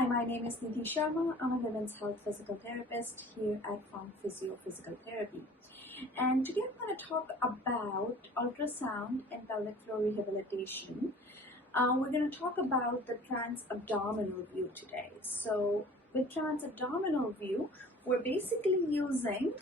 Hi, my name is Nidhi Sharma. I'm a women's health physical therapist here at FuncPhysio Physical Therapy. And today I'm going to talk about ultrasound and pelvic floor rehabilitation. We're going to talk about the trans-abdominal view today. So with trans-abdominal view, we're basically using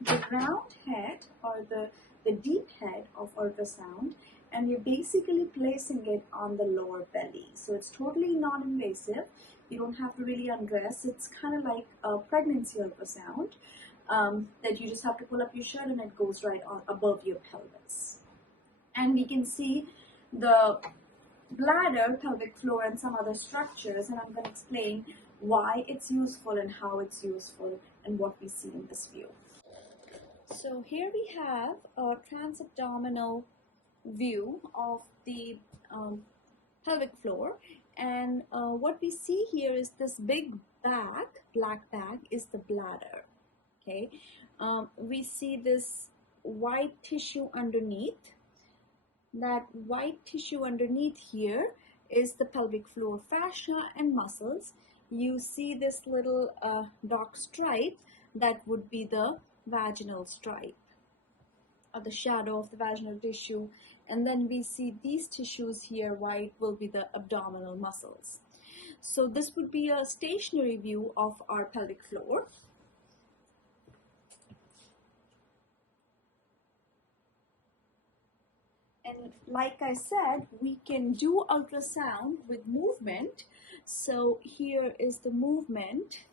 the round head or the deep head of ultrasound, and we're basically placing it on the lower belly. So it's totally non-invasive. You don't have to really undress. It's kind of like a pregnancy ultrasound that you just have to pull up your shirt and it goes right on above your pelvis. And we can see the bladder, pelvic floor, and some other structures, and I'm going to explain why it's useful and how it's useful and what we see in this view. So here we have a trans-abdominal view of the pelvic floor, and what we see here is this big bag, black bag is the bladder. Okay, we see this white tissue underneath. That white tissue underneath here is the pelvic floor fascia and muscles. You see this little dark stripe, that would be the vaginal stripe, or the shadow of the vaginal tissue. And then we see these tissues here, white, will be the abdominal muscles. So this would be a stationary view of our pelvic floor. And like I said, we can do ultrasound with movement. So here is the movement.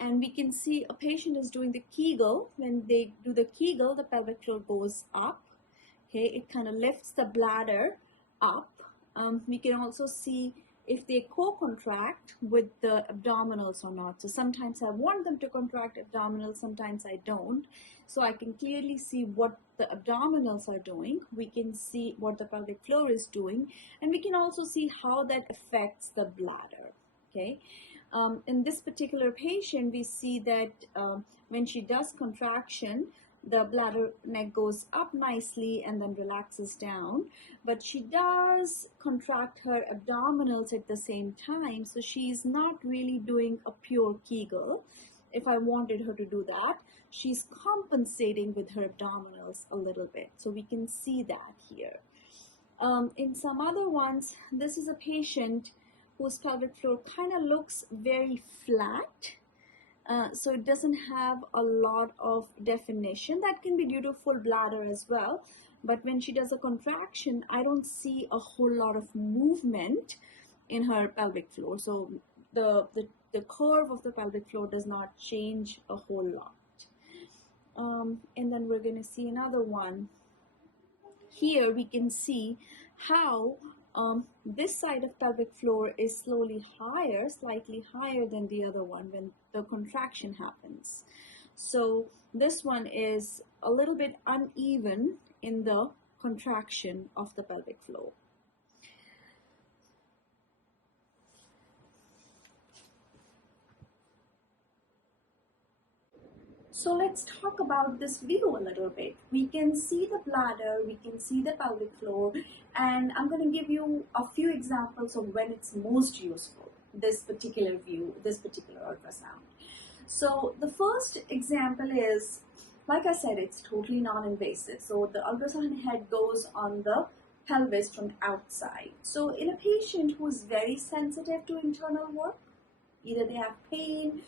And we can see a patient is doing the Kegel. When they do the Kegel, the pelvic floor goes up. Okay, it kind of lifts the bladder up. We can also see if they co-contract with the abdominals or not. So sometimes I want them to contract abdominals, sometimes I don't. So I can clearly see what the abdominals are doing. We can see what the pelvic floor is doing, and we can also see how that affects the bladder. Okay. In this particular patient, we see that when she does contraction, the bladder neck goes up nicely and then relaxes down, but she does contract her abdominals at the same time, so she's not really doing a pure Kegel. If I wanted her to do that, she's compensating with her abdominals a little bit, so we can see that here. In some other ones, this is a patient whose pelvic floor kind of looks very flat. So it doesn't have a lot of definition. That can be due to full bladder as well. But when she does a contraction, I don't see a whole lot of movement in her pelvic floor. So the curve of the pelvic floor does not change a whole lot. And then we're going to see another one. Here we can see how this side of pelvic floor is slightly higher than the other one when the contraction happens. So this one is a little bit uneven in the contraction of the pelvic floor. So let's talk about this view a little bit. We can see the bladder, we can see the pelvic floor, and I'm going to give you a few examples of when it's most useful, this particular view, this particular ultrasound. So the first example is, like I said, it's totally non-invasive. So the ultrasound head goes on the pelvis from outside. So in a patient who is very sensitive to internal work, either they have pain,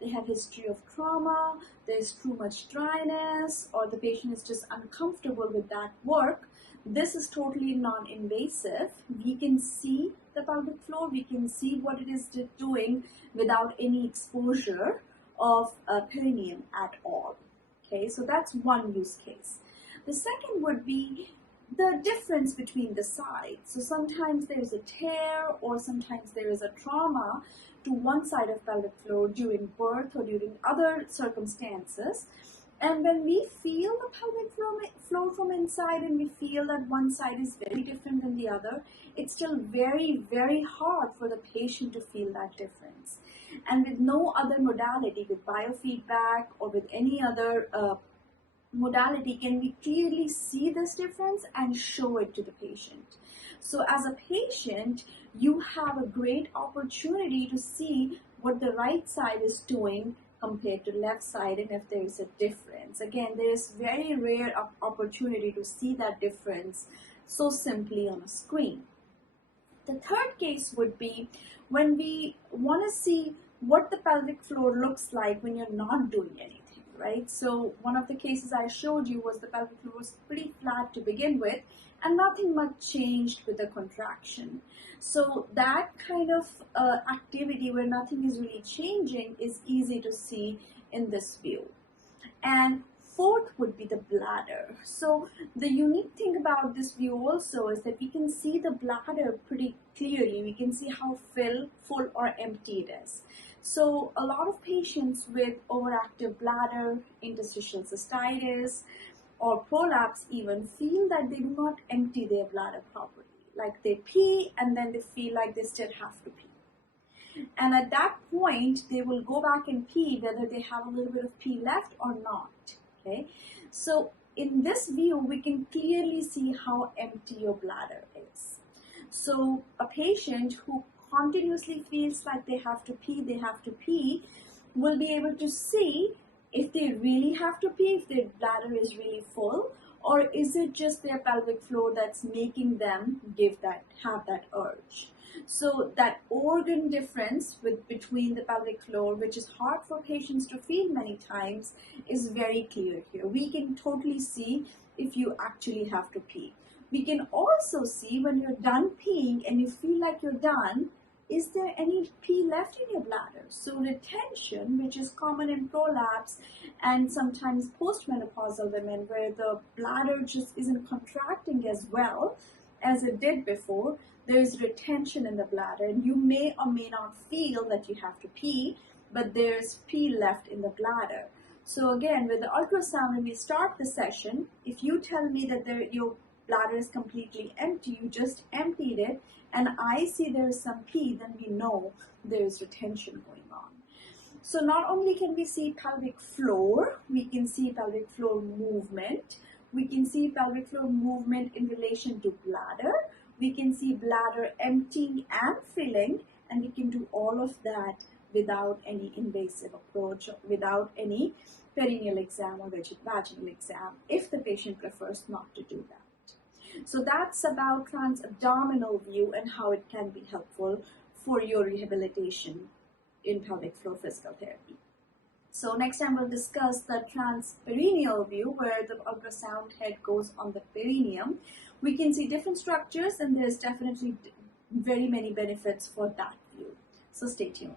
they have history of trauma, there's too much dryness, or the patient is just uncomfortable with that work, this is totally non-invasive. We can see the pelvic floor, we can see what it is doing without any exposure of perineum at all. Okay, so that's one use case. The second would be the difference between the sides. So sometimes there's a tear or sometimes there is a trauma to one side of pelvic floor during birth or during other circumstances. And when we feel the pelvic floor from inside and we feel that one side is very different than the other, it's still very, very hard for the patient to feel that difference. And with no other modality, with biofeedback or with any other modality, can we clearly see this difference and show it to the patient. So as a patient, you have a great opportunity to see what the right side is doing compared to left side, and if there is a difference. Again, there is very rare opportunity to see that difference so simply on a screen. The third case would be when we want to see what the pelvic floor looks like when you're not doing anything, right? So one of the cases I showed you was the pelvic floor was pretty flat to begin with, and nothing much changed with the contraction. So that kind of activity where nothing is really changing is easy to see in this view. And fourth would be the bladder. So the unique thing about this view also is that we can see the bladder pretty clearly. We can see how full or empty it is. So a lot of patients with overactive bladder, interstitial cystitis, or prolapse even feel that they do not empty their bladder properly. Like they pee and then they feel like they still have to pee. And at that point, they will go back and pee whether they have a little bit of pee left or not. Okay, so in this view, we can clearly see how empty your bladder is. So a patient who continuously feels like they have to pee will be able to see if they really have to pee, if their bladder is really full, or is it just their pelvic floor that's making them have that urge. So that organ difference between the pelvic floor, which is hard for patients to feel many times, is very clear here. We can totally see if you actually have to pee. We can also see when you're done peeing and you feel like you're done, is there any pee left in your bladder? So retention, which is common in prolapse and sometimes postmenopausal women where the bladder just isn't contracting as well as it did before, there is retention in the bladder, and you may or may not feel that you have to pee, but there's pee left in the bladder. So again, with the ultrasound, when we start the session, if you tell me that your bladder is completely empty, you just emptied it, and I see there is some pee, then we know there is retention going on. So not only can we see pelvic floor, we can see pelvic floor movement. We can see pelvic floor movement in relation to bladder. We can see bladder emptying and filling, and we can do all of that without any invasive approach, without any perineal exam or vaginal exam, if the patient prefers not to do that. So that's about trans-abdominal view and how it can be helpful for your rehabilitation in pelvic floor physical therapy. So next time we'll discuss the transperineal view, where the ultrasound head goes on the perineum. We can see different structures, and there's definitely very many benefits for that view. So stay tuned.